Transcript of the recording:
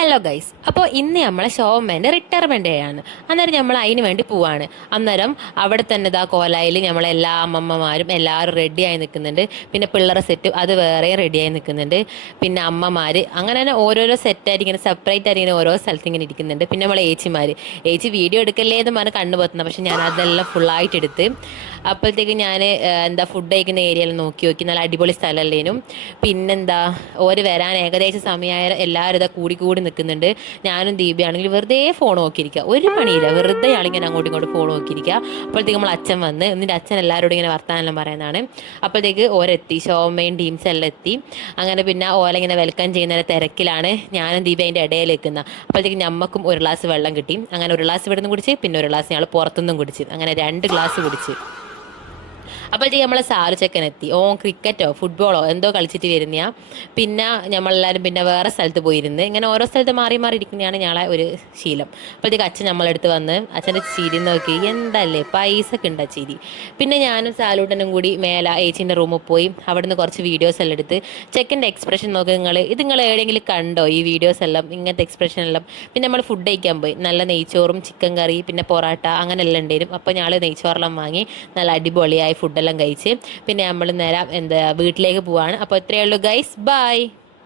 Hello guys, അപ്പോൾ ഇന്ന് നമ്മളെ ഷോമേൻ്റെ റിട്ടയർമെൻ്റ് ഡേ ആണ്. അന്നേരം നമ്മൾ അതിന് വേണ്ടി പോവാണ്. അന്നേരം അവിടെ തന്നെ ഇതാ കോലായിൽ നമ്മളെല്ലാ അമ്മമ്മമാരും എല്ലാവരും റെഡിയായി നിൽക്കുന്നുണ്ട്. പിന്നെ പിള്ളേരെ സെറ്റ് അത് വേറെ റെഡിയായി നിൽക്കുന്നുണ്ട്. പിന്നെ അമ്മമാർ അങ്ങനെ തന്നെ ഓരോരോ സെറ്റായിട്ട് ഇങ്ങനെ സെപ്പറേറ്റ് ആയിട്ട് ഇങ്ങനെ ഓരോ സ്ഥലത്ത് ഇങ്ങനെ ഇരിക്കുന്നുണ്ട്. പിന്നെ നമ്മളെ ഏച്ചി വീഡിയോ എടുക്കല്ലേ എന്ന് പറഞ്ഞ് കണ്ണു പൊത്തുന്നത്. പക്ഷെ ഞാൻ അതെല്ലാം ഫുള്ളായിട്ട് എടുത്ത് അപ്പോഴത്തേക്ക് ഞാൻ ഫുഡ് കഴിക്കുന്ന ഏരിയയിൽ നോക്കി നല്ല അടിപൊളി സ്ഥലമല്ലേനും. പിന്നെന്താ ഓര് വരാൻ ഏകദേശം സമയമായ എല്ലാവരും ഇതാ കൂടി നിൽക്കുന്നുണ്ട്. ഞാനും ദീപയാണെങ്കിൽ വെറുതെ ഫോൺ നോക്കിയിരിക്കുക, ഒരു പണിയില്ല, വെറുതെ ആളിങ്ങനെ അങ്ങോട്ടും ഇങ്ങോട്ടും ഫോൺ നോക്കിയിരിക്കുക. അപ്പോഴത്തേക്ക് നമ്മൾ അച്ഛൻ വന്ന് എന്നിട്ട് അച്ഛൻ എല്ലാവരോടും ഇങ്ങനെ വർത്താനെല്ലാം പറയുന്നതാണ്. അപ്പോഴത്തേക്ക് ഓരെത്തി, ഷോമയും ടീംസ് എല്ലാം എത്തി. അങ്ങനെ പിന്നെ ഓല ഇങ്ങനെ വെൽക്കം ചെയ്യുന്ന തിരക്കിലാണ് ഞാനും ദീപ അതിൻ്റെ ഇടയിൽ നിൽക്കുന്ന. അപ്പോഴത്തേക്ക് ഞമ്മക്കും ഒരു ഗ്ലാസ് വെള്ളം കിട്ടി. അങ്ങനെ ഒരു ഗ്ലാസ് ഇവിടുന്ന് കുടിച്ച്, പിന്നെ ഒരു ഗ്ലാസ് ഞങ്ങൾ പുറത്തുനിന്നും കുടിച്ച്, അങ്ങനെ 2 ഗ്ലാസ് കുടിച്ച്. അപ്പോഴത്തേക്ക് നമ്മളെ സാറ് ചെക്കൻ എത്തി. ക്രിക്കറ്റോ ഫുട്ബോളോ എന്തോ കളിച്ചിട്ട് വരുന്നയാ. പിന്നെ നമ്മളെല്ലാവരും പിന്നെ വേറെ സ്ഥലത്ത് പോയിരുന്ന് ഇങ്ങനെ ഓരോ സ്ഥലത്ത് മാറി മാറി ഇരിക്കുന്നതാണ് ഞങ്ങളെ ഒരു ശീലം. അപ്പോഴത്തേക്ക് അച്ഛൻ നമ്മളെടുത്ത് വന്ന് അച്ഛൻ്റെ ചിരി നോക്കി, എന്തല്ലേ പൈസക്ക് ഉണ്ടാ ചിരി. പിന്നെ ഞാനും സാലൂട്ടനും കൂടി മേലെ ഏച്ചീൻ്റെ റൂമിൽ പോയി അവിടുന്ന് കുറച്ച് വീഡിയോസ് എല്ലാം എടുത്ത്. ചെക്കൻ്റെ എക്സ്പ്രഷൻ നോക്കി, ഇത് നിങ്ങൾ എവിടെയെങ്കിലും കണ്ടോ ഈ വീഡിയോസ് എല്ലാം, ഇങ്ങനത്തെ എക്സ്പ്രഷൻ എല്ലാം. പിന്നെ നമ്മൾ ഫുഡ് കഴിക്കാൻ പോയി, നല്ല നെയ്ച്ചോറും ചിക്കൻ കറി പിന്നെ പൊറാട്ട അങ്ങനെ എല്ലാം ഉണ്ടായിരുന്നു. അപ്പോൾ ഞങ്ങൾ നെയ്ച്ചോറെല്ലാം വാങ്ങി നല്ല അടിപൊളിയായി ഫുഡെല്ലാം കഴിച്ച് പിന്നെ നമ്മൾ നേരെ വീട്ടിലേക്ക് പോവാണ്. അപ്പോൾ ഇത്രയേ ഉള്ളൂ ഗൈസ്, ബൈ.